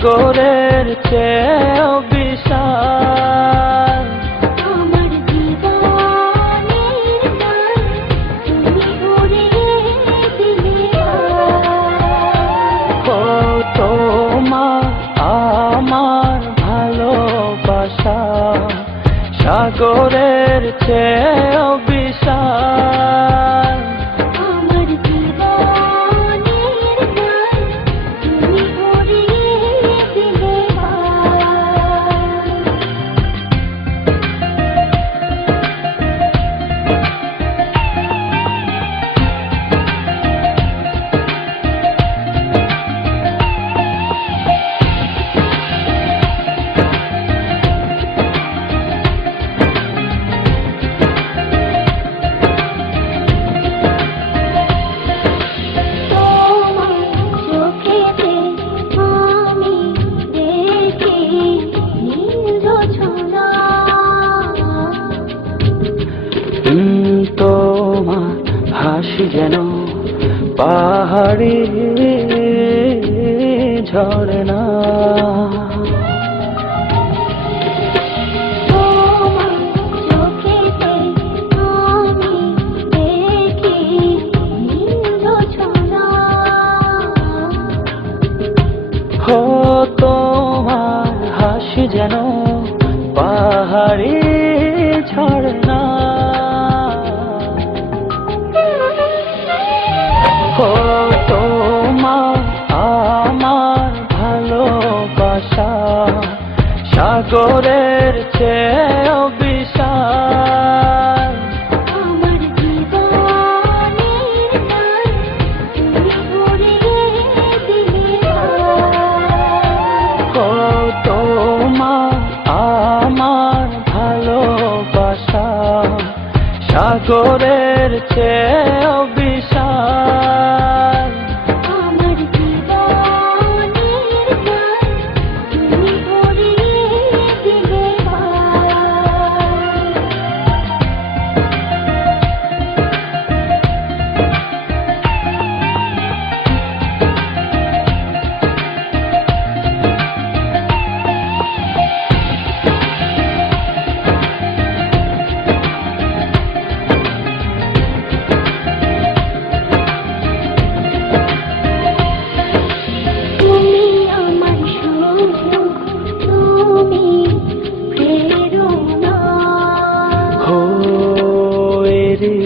সাগরের চেয়েও বিশাল। তোমার আমার ভালোবাসা সাগরের চেয়েও যেন পাহাড়ে ঝরনা তোমার হাসি যেন পাহাড়ে সাগরের চেয়েও বিশাল তোমার আমার ভালোবাসা সাগরের চেয়েও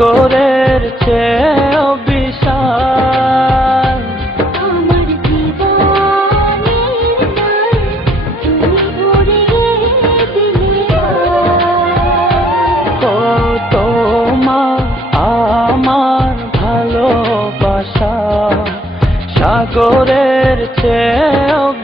সাগরের চেয়েও বিশাল। তোমার আমার ভালোবাসা সাগরের চেয়েও